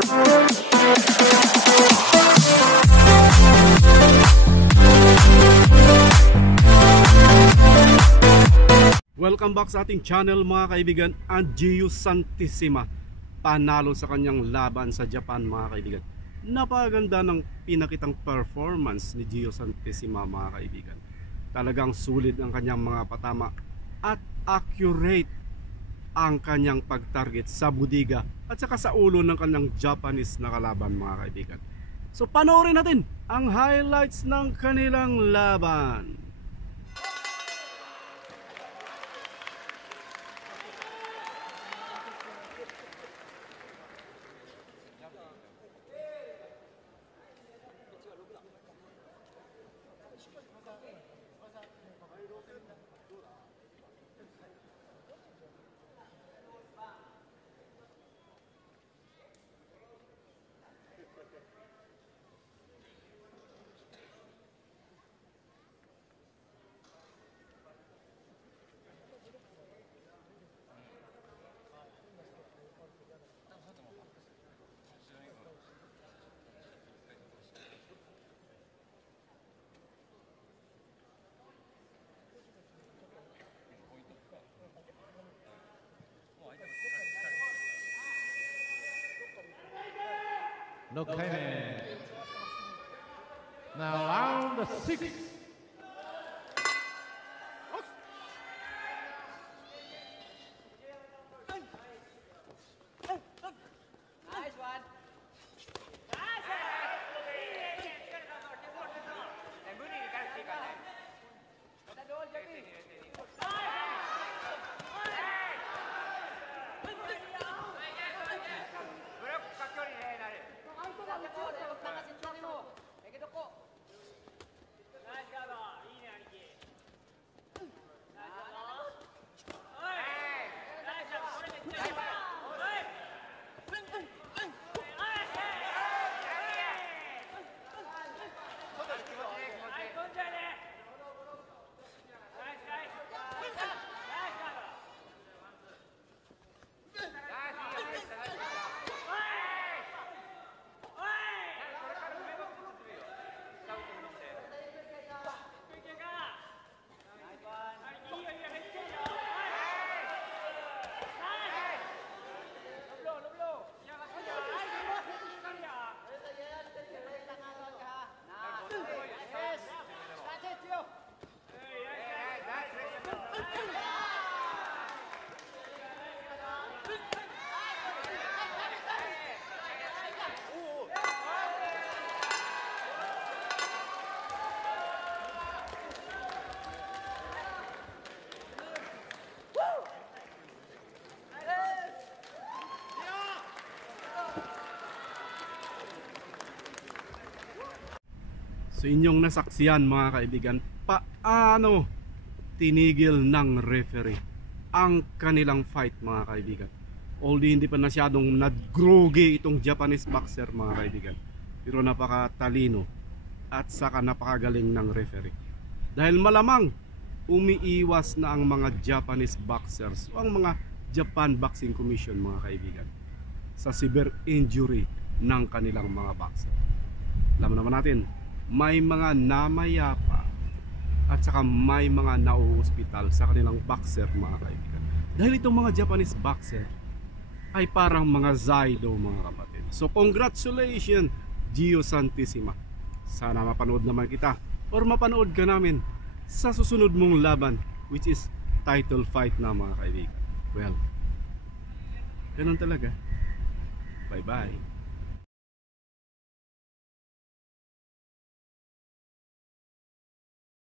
Welcome back sa ating channel mga kaibigan. Ang Gio Santissima panalo sa kanyang laban sa Japan mga kaibigan. Napaganda ng pinakitang performance ni Gio Santissima mga kaibigan. Talagang sulit ang kanyang mga patama at accurate ang kanyang pag-target sa budiga at saka sa ulo ng kanyang Japanese na kalaban mga kaibigan. So panoorin natin ang highlights ng kanilang laban. No comment. Now round 6. So inyong nasaksiyan mga kaibigan, paano tinigil ng referee ang kanilang fight mga kaibigan. Although hindi pa masyadong nag-groggy itong Japanese boxer mga kaibigan, pero napakatalino at saka napakagaling ng referee. Dahil malamang umiiwas na ang mga Japanese boxers o ang mga Japan Boxing Commission mga kaibigan sa severe injury ng kanilang mga boxer. Alam naman natin, may mga namayapa at saka may mga nauospital sa kanilang boxer mga kaibigan. Dahil itong mga Japanese boxer ay parang mga Zaido mga kapatid. So congratulations Gio Santissima. Sana mapanood naman kita or mapanood ka namin sa susunod mong laban, which is title fight na mga kaibigan. Well, ganun talaga. Bye bye.